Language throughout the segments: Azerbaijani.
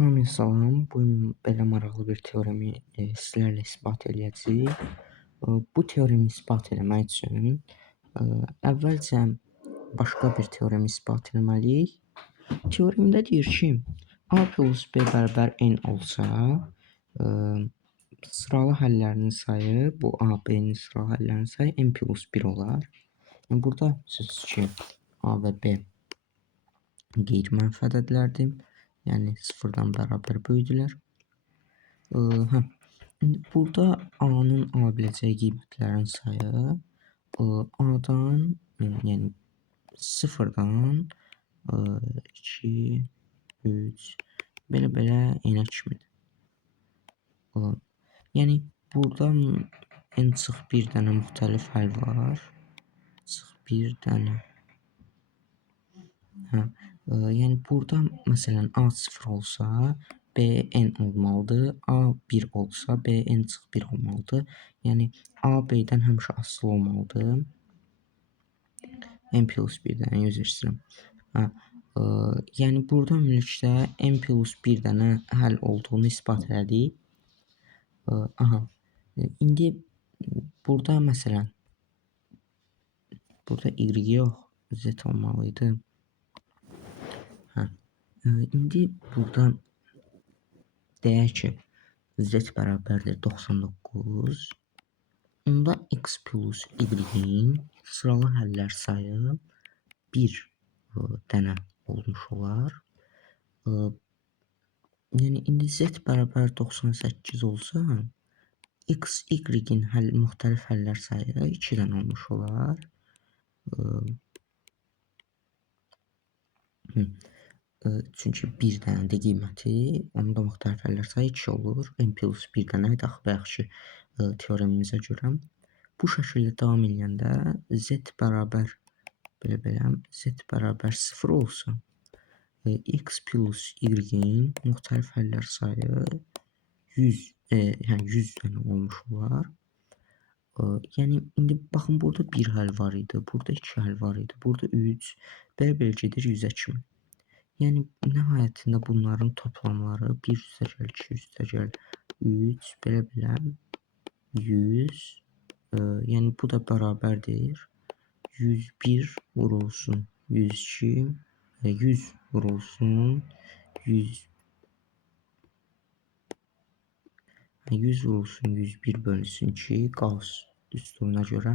Hamıya salam. Bu gün belə maraqlı bir teoremi sizlərlə isbat eləyəcəyik. Bu teoremi isbat etmək üçün əvvəlcə başqa bir teoremi isbat etməliyik. Teoremdə deyir ki, A plus B bərabər n olsa, sıralı həllərinin sayı, bu A, B-nin sıralı həllərinin sayı n plus 1 olar. Yəni burada sözsüz ki, A və B qeyri-mənfi ədədlərdir. Yəni sıfırdan bərabər böyüdülər. Burada A-nın ala biləcəyi qiymətlərin sayı A-dan, yəni sıfırdan 2, 3, belə n-ə kimidir. Yəni burada n-1 dənə müxtəlif həll var. -1 dənə. Yəni burada məsələn A 0 olsa, B n olmalıdır. A 1 olsa, B n-1 olmalıdır. Yəni A B-dən həmişə asılı olmalıdır. N plus 1-dən üzr istəyirəm. Yəni burada ümumilikdə n plus 1 dənə həll olduğunu isbat elədik. İndi burada məsələn burada y yox, z olmalıydı. İndi burada deyək ki, z bərabərdir 99. Onda x plus y-in sıralı həllər sayı 1 dənə olmuş olar. Yəni indi z bərabər 98 olsa, x, y-in müxtəlif həllər sayı 2 dənə olmuş olar. Çünki 1 dənə də qiyməti, onun da müxtəlif həllər sayı 2 olur. N plus 1 dənə daxil bayaqki teoremimizə görə. Bu şəkildə davam edəndə z bərabər z bərabər 0 olsa, x plus y-in müxtəlif həllər sayı 100 dənə olmuş olar. Yəni indi baxın burada 1 həll var idi, burada 2 həll var idi, burada 3, belə gedir 100-ə kimi. Yəni nəhayətində bunların toplamları 1 + 2 + 3 belə 100. Yəni bu da bərabərdir 101 vurulsun 102, 100 vurulsun 100 vurulsun 101 bölünsün 2 Gauss düsturuna görə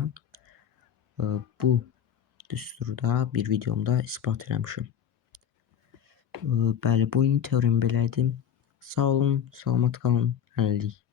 bu düsturda bir videomda isbat eləmişim. Bəli, bu gün teorem belə idi. Sağ olun, salamat qalın, hələlik.